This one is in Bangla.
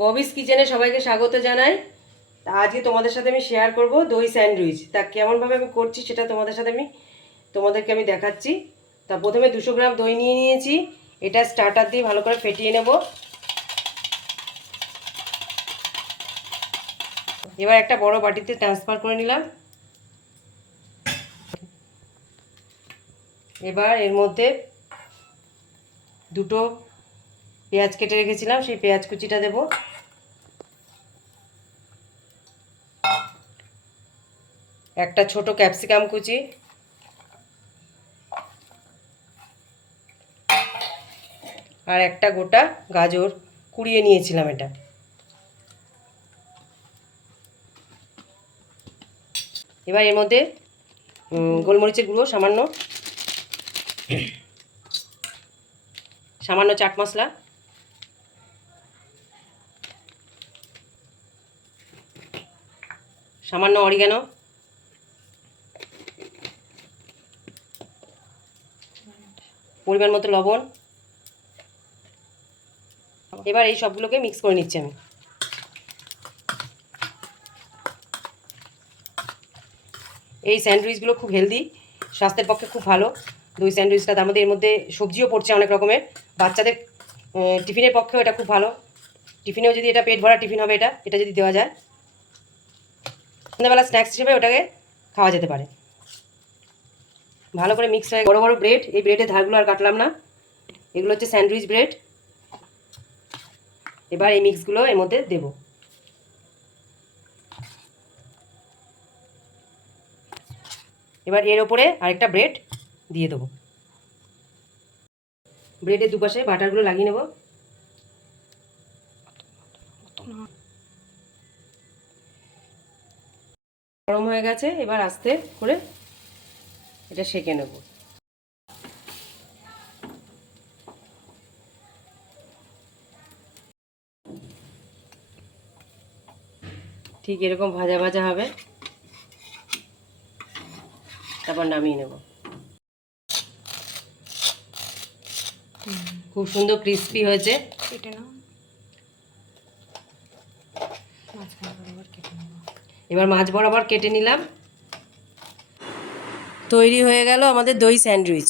ববিস কিচেনে সবাইকে স্বাগত জানাই। তা আজকে তোমাদের সাথে আমি শেয়ার করব দই স্যান্ডউইচ। তা কেমনভাবে আমি করছি সেটা তোমাদেরকে আমি দেখাচ্ছি। তা প্রথমে 200 গ্রাম দই নিয়ে নিয়েছি। এটা স্টার্টার দিয়ে ভালো করে ফেটিয়ে নেব। এবার একটা বড় বাটিতে ট্রান্সফার করে নিলাম। এবার এর মধ্যে দুটো পেঁয়াজ কেটে রেখেছিলাম, সেই পেঁয়াজ কুচিটা দেব। একটা ছোট ক্যাপসিকাম কুচি, আর একটা গোটা গাজর কুড়িয়ে নিয়েছিলাম এটা। এবার এর মধ্যে গোলমরিচের গুঁড়ো সামান্য চাট মশলা, সামান্য অরিগানো, পরিমাণ মতো লবণ। এবার এই সবগুলোকে মিক্স করে নিচ্ছি আমি। এই স্যান্ডউইচগুলো খুব হেলদি, স্বাস্থ্যের পক্ষে খুব ভালো। দই স্যান্ডউইচটা তার মধ্যে এর মধ্যে সবজিও পড়ছে অনেক রকমের। বাচ্চাদের টিফিনের পক্ষেও এটা খুব ভালো। টিফিনেও যদি এটা পেট ভরা টিফিন হবে, এটা যদি দেওয়া যায়, সন্ধ্যাবেলা স্ন্যাক্স হিসেবে ওটাকে খাওয়া যেতে পারে। ভালো করে মিক্স হয়ে বড় বড় ব্রেড, এই ব্রেডের ধারগুলো আর কাটলাম না, এগুলো হচ্ছে স্যান্ডউইচ ব্রেড। এবার এই মিক্সগুলো এর মধ্যে দেব। এবার এর ওপরে আরেকটা ব্রেড দিয়ে দেবো। ব্রেডের দুপাশে বাটারগুলো লাগিয়ে নেব। গরম হয়ে গেছে, এবার আস্তে করে এটা সেঁকে নেব। ঠিক এরকম ভাজা ভাজা হবে, তারপর নামিয়ে নেব। খুব সুন্দর ক্রিস্পি হয়েছে। এবার মাছ বরাবর কেটে নিলাম। তৈরি হয়ে গেল আমাদের দই স্যান্ডউইচ।